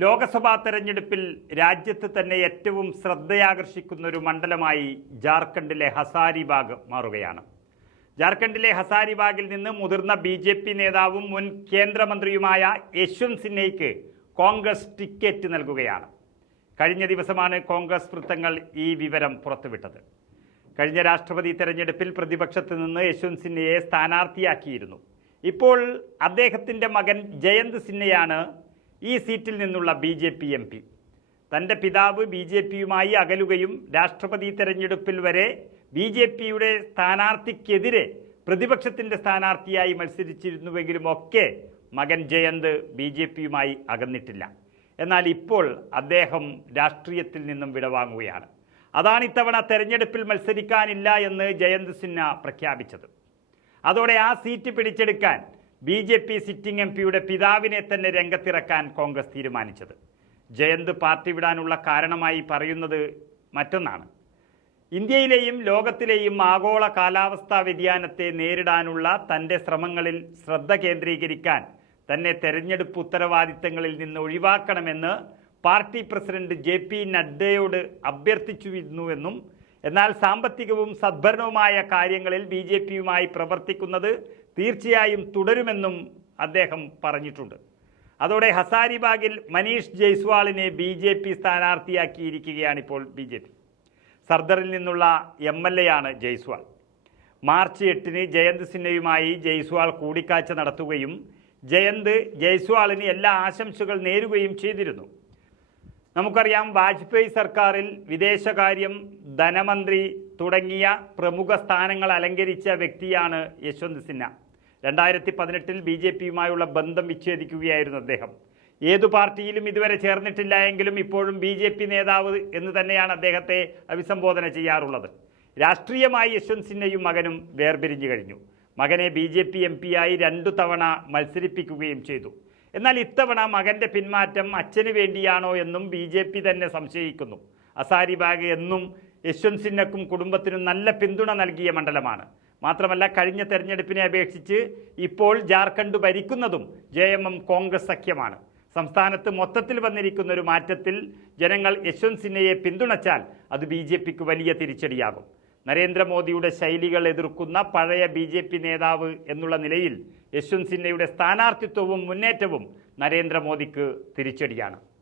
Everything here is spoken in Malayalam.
ലോക്സഭാ തെരഞ്ഞെടുപ്പിൽ രാജ്യത്ത് തന്നെ ഏറ്റവും ശ്രദ്ധയാകർഷിക്കുന്ന ഒരു മണ്ഡലമായി ജാർഖണ്ഡിലെ ഹസാരിബാഗ് മാറുകയാണ്. ജാർഖണ്ഡിലെ ഹസാരിബാഗിൽ നിന്ന് മുതിർന്ന ബി ജെ പി നേതാവും മുൻ കേന്ദ്രമന്ത്രിയുമായ യശ്വന്ത് സിൻഹയ്ക്ക് കോൺഗ്രസ് ടിക്കറ്റ് നൽകുകയാണ്. കഴിഞ്ഞ ദിവസമാണ് കോൺഗ്രസ് വൃത്തങ്ങൾ ഈ വിവരം പുറത്തുവിട്ടത്. കഴിഞ്ഞ രാഷ്ട്രപതി തെരഞ്ഞെടുപ്പിൽ പ്രതിപക്ഷത്ത് നിന്ന് യശ്വന്ത് സിൻഹയെ സ്ഥാനാർത്ഥിയാക്കിയിരുന്നു. ഇപ്പോൾ അദ്ദേഹത്തിന്റെ മകൻ ജയന്ത് സിൻഹയാണ് ഈ സീറ്റിൽ നിന്നുള്ള B J P M P. തന്റെ പിതാവ് ബി ജെ പിയുമായി അകലുകയും രാഷ്ട്രപതി തെരഞ്ഞെടുപ്പിൽ വരെ ബി ജെ പിയുടെ സ്ഥാനാർത്ഥിക്കെതിരെ പ്രതിപക്ഷത്തിന്റെ സ്ഥാനാർത്ഥിയായി മത്സരിച്ചിരുന്നുവെങ്കിലും ഒക്കെ മകൻ ജയന്ത് ബി ജെ പിയുമായി അകന്നിട്ടില്ല. എന്നാൽ ഇപ്പോൾ അദ്ദേഹം രാഷ്ട്രീയത്തിൽ നിന്നും വിടവാങ്ങുകയാണ്. അതാണ് ഇത്തവണ തെരഞ്ഞെടുപ്പിൽ മത്സരിക്കാനില്ല എന്ന് ജയന്ത് സിൻഹ പ്രഖ്യാപിച്ചത്. അതോടെ ആ സീറ്റ് പിടിച്ചെടുക്കാൻ B J P sitting M പിയുടെ പിതാവിനെ തന്നെ രംഗത്തിറക്കാൻ കോൺഗ്രസ് തീരുമാനിച്ചത്. ജയന്ത് പാർട്ടി വിടാനുള്ള കാരണമായി പറയുന്നത് മറ്റൊന്നാണ്. ഇന്ത്യയിലെയും ലോകത്തിലെയും ആഗോള കാലാവസ്ഥാ വ്യതിയാനത്തെ നേരിടാനുള്ള തന്റെ ശ്രമങ്ങളിൽ ശ്രദ്ധ കേന്ദ്രീകരിക്കാൻ തന്നെ തെരഞ്ഞെടുപ്പ് ഉത്തരവാദിത്തങ്ങളിൽ നിന്ന് ഒഴിവാക്കണമെന്ന് പാർട്ടി പ്രസിഡന്റ് ജെ പി നഡ്ഡയോട് അഭ്യർത്ഥിച്ചിരുന്നുവെന്നും എന്നാൽ സാമ്പത്തികവും സദ്ഭരണവുമായ കാര്യങ്ങളിൽ ബി ജെ പിയുമായി പ്രവർത്തിക്കുന്നത് തീർച്ചയായും തുടരുമെന്നും അദ്ദേഹം പറഞ്ഞിട്ടുണ്ട്. അതോടെ ഹസാരിബാഗിൽ മനീഷ് ജയ്സ്വാളിനെ ബി ജെ പി സ്ഥാനാർത്ഥിയാക്കിയിരിക്കുകയാണ് ഇപ്പോൾ ബി ജെ പി. സർദറിൽ നിന്നുള്ള എം എൽ എ ആണ് ജയ്സ്വാൾ. മാർച്ച് എട്ടിന് ജയന്ത് സിന്നയുമായി ജയ്സ്വാൾ കൂടിക്കാഴ്ച നടത്തുകയും ജയന്ത് ജയ്സ്വാളിന് എല്ലാ ആശംസകൾ നേരുകയും ചെയ്തിരുന്നു. നമുക്കറിയാം വാജ്പേയി സർക്കാരിൽ വിദേശകാര്യം ധനമന്ത്രി തുടങ്ങിയ പ്രമുഖ സ്ഥാനങ്ങൾ അലങ്കരിച്ച വ്യക്തിയാണ് യശ്വന്ത് സിൻഹ രണ്ടായിരത്തി പതിനെട്ടിൽ ബി ജെ പിയുമായുള്ള ബന്ധം വിച്ഛേദിക്കുകയായിരുന്നു അദ്ദേഹം. ഏതു പാർട്ടിയിലും ഇതുവരെ ചേർന്നിട്ടില്ല എങ്കിലും ഇപ്പോഴും ബി ജെ പി നേതാവ് എന്ന് തന്നെയാണ് അദ്ദേഹത്തെ അഭിസംബോധന ചെയ്യാറുള്ളത്. രാഷ്ട്രീയമായി യശ്വന്ത് സിൻഹയും മകനും വേർപിരിഞ്ഞു കഴിഞ്ഞു. മകനെ ബി ജെ പി എം പിയായി രണ്ടു തവണ മത്സരിപ്പിക്കുകയും ചെയ്തു. എന്നാൽ ഇത്തവണ മകന്റെ പിന്മാറ്റം അച്ഛന് വേണ്ടിയാണോ എന്നും ബി ജെ പി തന്നെ സംശയിക്കുന്നു. അസാരിബാഗ് എന്നും യശ്വന്ത് സിൻഹക്കും കുടുംബത്തിനും നല്ല പിന്തുണ നൽകിയ മണ്ഡലമാണ്. മാത്രമല്ല കഴിഞ്ഞ തെരഞ്ഞെടുപ്പിനെ അപേക്ഷിച്ച് ഇപ്പോൾ ജാർഖണ്ഡ് ഭരിക്കുന്നതും ജെ എം എം കോൺഗ്രസ് സഖ്യമാണ്. സംസ്ഥാനത്ത് മൊത്തത്തിൽ വന്നിരിക്കുന്ന ഒരു മാറ്റത്തിൽ ജനങ്ങൾ യശ്വന്ത് സിൻഹയെ പിന്തുണച്ചാൽ അത് ബി ജെ പിക്ക് വലിയ തിരിച്ചടിയാകും. നരേന്ദ്രമോദിയുടെ ശൈലികൾ എതിർക്കുന്ന പഴയ ബി ജെ പി നേതാവ് എന്നുള്ള നിലയിൽ യശ്വന്ത് സിൻഹയുടെ സ്ഥാനാർത്ഥിത്വവും മുന്നേറ്റവും നരേന്ദ്രമോദിക്ക് തിരിച്ചടിയാണ്.